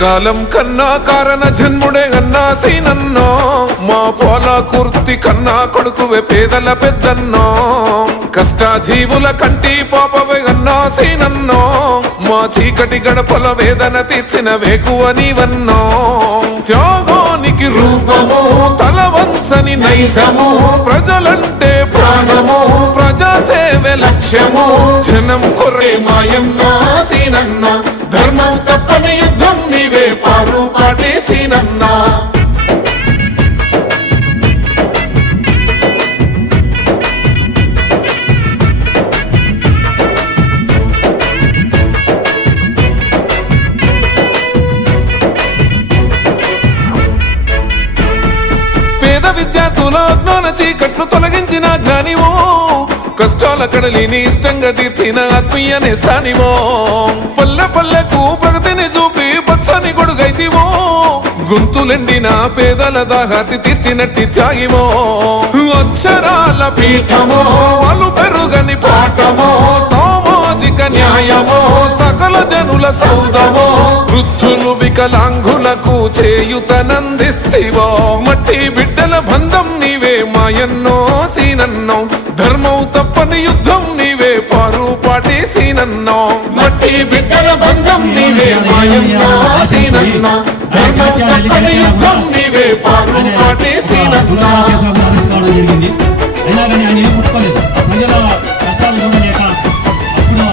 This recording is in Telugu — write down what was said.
కాలం కన్నా కారణ జన్ముడే అన్నా సీనన్నో మా పోల కుర్తి కన్నా కొడుకువే పేదల పెద్దన్నో కష్టాజీవుల కంటి పాపవే అన్నా సీనన్నో మా చీకటి గడపల వేదన తీర్చిన వేకువ నీవన్నో త్యాగానికి రూపము తలవంచని నైజము ప్రజలంటే ప్రాణము ప్రజాసేవే లక్ష్యము జనం కొరే మాయన్నో సీనన్నో ధర్మం తప్పని యుద్ధం నీవే పారు పాటే సీనన్నా పేద విద్యార్థుల అజ్ఞాన చీకట్లు తొలగించిన జ్ఞానివో కష్టాల కడలిని ఇష్టంగా తీర్చిన ఆత్మీయ నేస్తానివో పల్లె పల్లెకు ప్రగతిని చూపి పచ్చని గొడుగైతివో గొంతులెండిన పేదల దాహాతి తీర్చినట్టి చాగివో అక్షరాల పీఠమో అలు పెరుగని పాఠమో సామాజిక న్యాయమో సకల జనుల సౌదమో వృద్ధులు వికలాంగులకు చేయుతనందిస్తివో మట్టి బిడ్డల బంధం నీవే మాయన్నో సీనన్నో ధర్మం తప్పని యుద్ధం నీవే పారు పాటే సీనన్నో మట్టి బిడ్డల బంధం నీవే మాయన్నో సీనన్నో ధర్మం తప్పని యుద్ధం నీవే పారు పాటే సీనన్నో అయినా కానీ ఆయన ఏం ముట్టుకోలేదు.